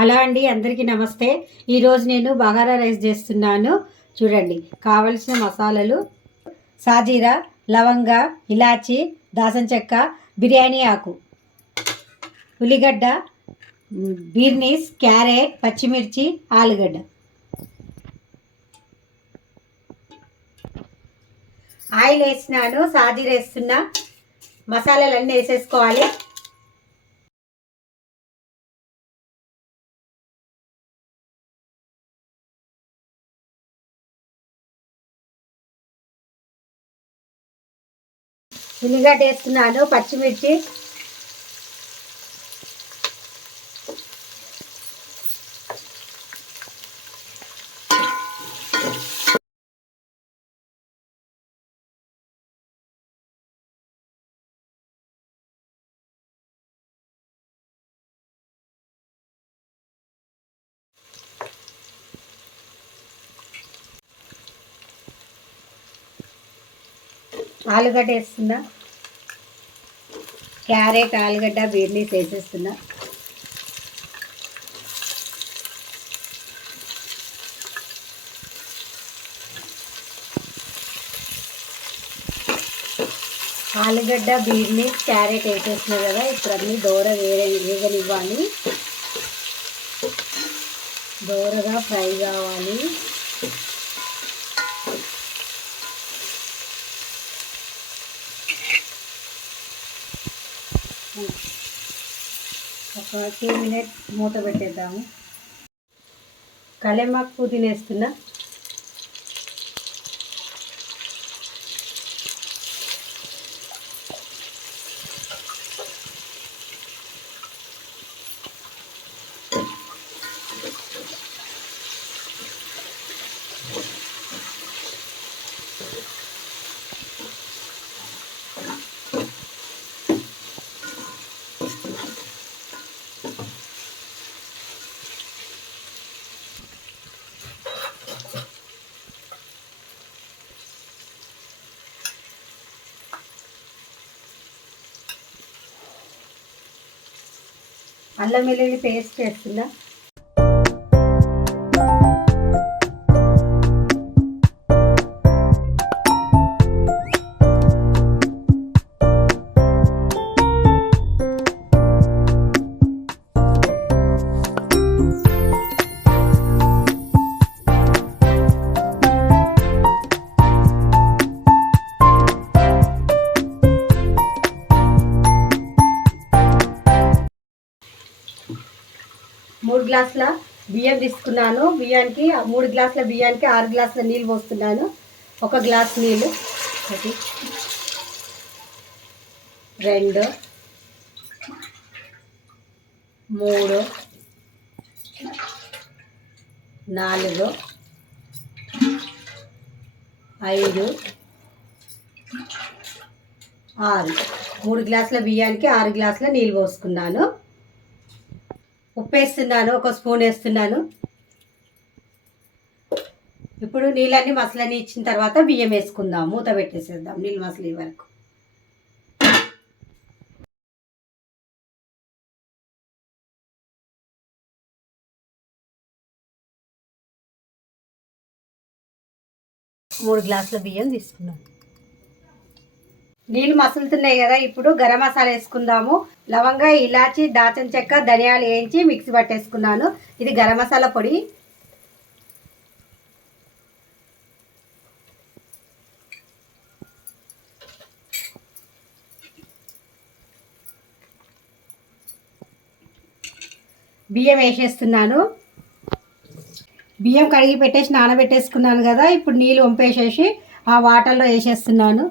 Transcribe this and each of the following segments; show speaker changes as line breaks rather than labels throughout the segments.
Hello అండి అందరికీ నమస్తే. ఈరోజు నేను బగారా రైస్ చేస్తున్నాను. చూడండి కావలసిన మసాలాలు. సాజీరా లవంగ ఇలాచి దాసం చెక్క బిర్యానీ ఆకు. ఉల్లిగడ్డ బీర్నీస్ క్యారెట్ పచ్చిమిర్చి ఆలుగడ్డ. ఆయిల్ వేసినాను సాజీర వేస్తున్నా. మసాలాలన్నీ వేసేసుకోవాలి. ఉల్లిగడ్డ వేస్తున్నాను పచ్చిమిర్చి. ఆలుగడ్డ వేస్తున్నా. క్యారెట్ ఆలుగడ్డ బీర్నీస్ వేసేస్తున్నా ఆలుగడ్డ బీర్నీస్ క్యారెట్ వేసేస్తున్నా కదా ఇప్పుడు అన్ని దూర వేరే వేగనివ్వాలి. దూరగా ఫ్రై కావాలి. ఒక టూ మినిట్ మూత పెట్టేద్దాము. కలెమాకు పుదీనా అల్లం వెల్లుల్లి పేస్ట్ వేస్తున్నా. మూడు గ్లాసుల బియ్యం తీసుకున్నాను. బియ్యానికి మూడు గ్లాసుల బియ్యానికి ఆరు గ్లాసుల నీళ్ళు పోస్తున్నాను. ఒక గ్లాస్ నీళ్ళు. ఒకటి రెండు మూడు నాలుగు ఐదు ఆరు. మూడు గ్లాసుల బియ్యానికి ఆరు గ్లాసుల నీళ్ళు పోసుకున్నాను. ఉప్పు వేస్తున్నాను ఒక స్పూన్ వేస్తున్నాను. ఇప్పుడు నీళ్ళన్నీ మసలని ఇచ్చిన తర్వాత బియ్యం వేసుకుందాం మూత పెట్టేసేద్దాం నీళ్ళు మసలి వరకు. మూడు గ్లాసుల బియ్యం తీసుకున్నాం. నీళ్ళు మసులుతున్నాయి కదా ఇప్పుడు గరం మసాలా వేసుకుందాము. లవంగ ఇలాచి దాచిన చెక్క ధనియాలు వేయించి మిక్సీ పట్టేసుకున్నాను. ఇది గరం మసాలా పొడి. బియ్యం వేసేస్తున్నాను. బియ్యం కడిగి పెట్టేసి నానబెట్టేసుకున్నాను కదా ఇప్పుడు నీళ్ళు వంపేసేసి ఆ వాటర్లో వేసేస్తున్నాను.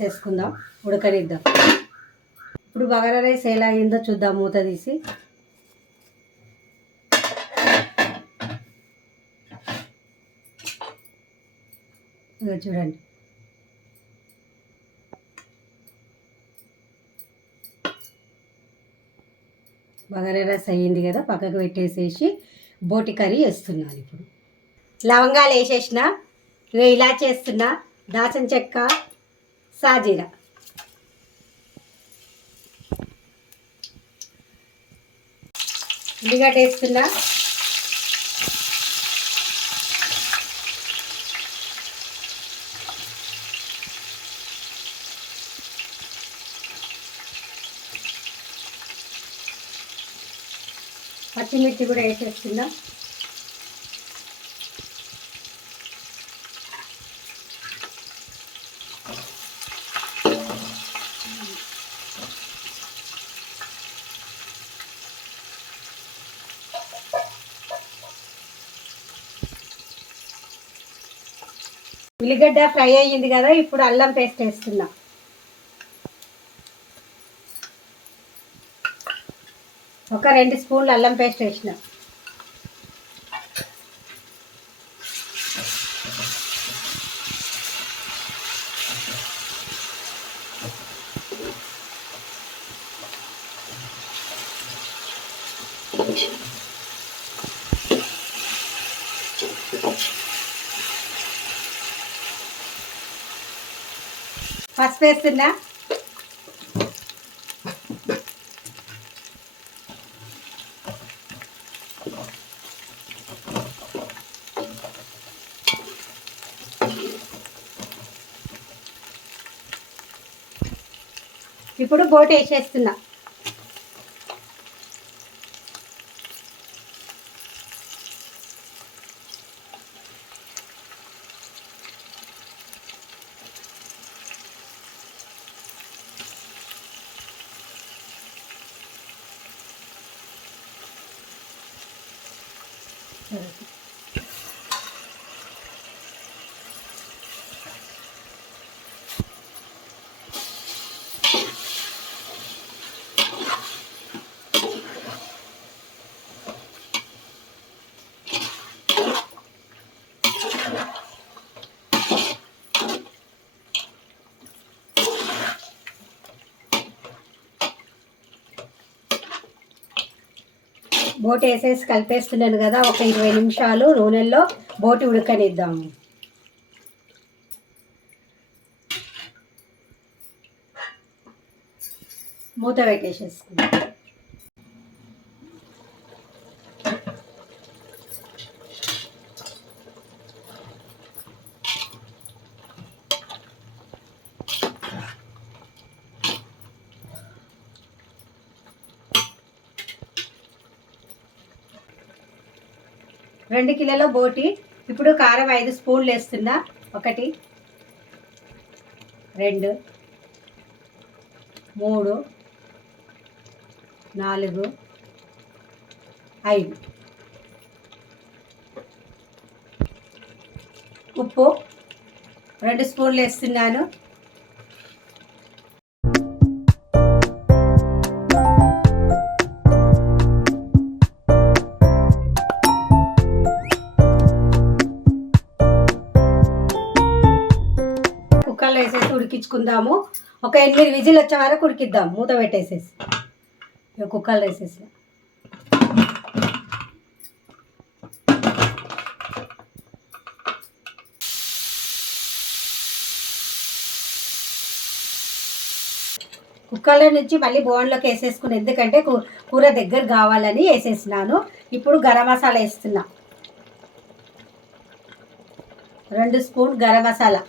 పెట్టేసేసుకుందాం ఉడకనిద్దాం. ఇప్పుడు బగారా రైస్ ఎలా అయిందో చూద్దాం మూత తీసి. చూడండి. బగారా రైస్ అయ్యింది కదా పక్కకు పెట్టేసేసి బోటి కర్రీ వేస్తున్నాను ఇప్పుడు. లవంగాలు వేసేసిన ఇలా చేస్తున్నా దాచిన చెక్క సాజీరా. ఉల్లిగడ్డ వేస్తున్నా పచ్చిమిర్చి కూడా వేసేస్తున్నా ఉల్లిగడ్డ ఫ్రై అయ్యింది కదా ఇప్పుడు అల్లం పేస్ట్ వేస్తున్నాం. ఒక రెండు స్పూన్లు అల్లం పేస్ట్ వేసినాం. పసుపు వేస్తున్నా ఇప్పుడు బోట్ వేసేస్తున్నా. Okay. బోటి వేసేసి కలిపేస్తున్నాను కదా ఒక ఇరవై నిమిషాలు నూనెల్లో బోటి ఉడకనిద్దాము మూత పెట్టేసేసుకుందాం. రెండు కిలోల బోటి. ఇప్పుడు కారం ఐదు స్పూన్లు వేస్తున్నా. ఒకటి రెండు మూడు నాలుగు ఐదు. ఉప్పు రెండు స్పూన్లు వేస్తున్నాను. ఉడికించుకుందాము ఒక ఎనిమిది విజిల్ వచ్చే వరకు ఉడికిద్దాం. మూత పెట్టేసేసి. కుక్కలు వేసేసి. కుక్కర్లో నుంచి మళ్ళీ బోన్లోకి వేసేసుకుని ఎందుకంటే కూ- కూర దగ్గర కావాలని వేసేసినాను. ఇప్పుడు గరం మసాలా వేస్తున్నా. రెండు స్పూన్ గరం మసాలా.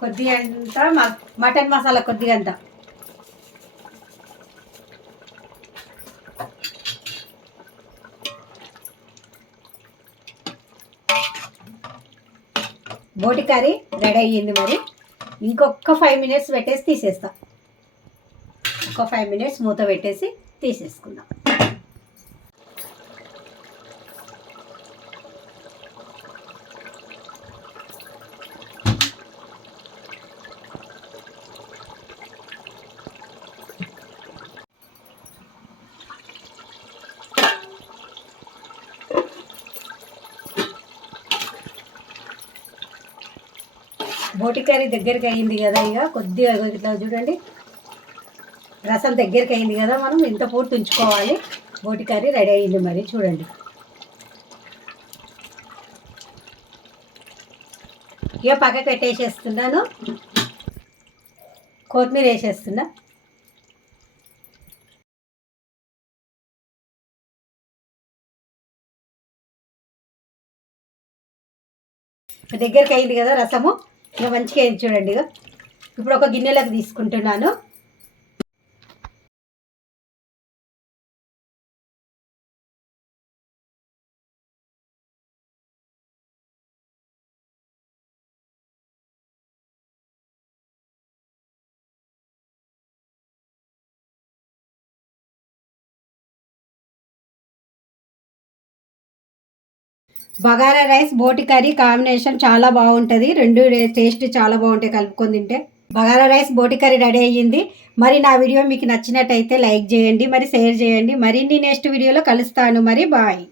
కొద్దిగా అంత మటన్ మసాలా కొద్దిగా అంత బోటి కర్రీ రెడీ అయ్యింది మరి. ఇంకొక ఫైవ్ మినిట్స్ పెట్టేసి తీసేస్తా. ఒక ఫైవ్ మినిట్స్ మూత పెట్టేసి తీసేసుకుందాం. బోటి కర్రీ దగ్గరికి అయింది కదా ఇక. కొద్దిగా ఇట్లా చూడండి. రసం దగ్గరికి అయింది కదా మనం. ఇంత పూర్తి ఉంచుకోవాలి. బోటి కర్రీ రెడీ అయింది మరి. చూడండి. ఇక పక్క పెట్టేసేస్తున్నాను. కొత్తిమీర వేసేస్తున్నా. దగ్గరికి అయింది కదా రసము. ఇక మంచిగా చూడండి ఇప్పుడు ఒక గిన్నెలకు తీసుకుంటున్నాను. బగారా రైస్ బోటి కర్రీ కాంబినేషన్ చాలా బాగుంటుంది. రెండు టేస్ట్ చాలా బాగుంటాయి కలుపుకొని తింటే. బగారా రైస్ బోటి కర్రీ రెడీ అయ్యింది. మరి నా వీడియో మీకు నచ్చినట్టయితే లైక్ చేయండి మరి షేర్ చేయండి. మరిన్ని నెక్స్ట్ వీడియోలో కలుస్తాను. మరి బాయ్.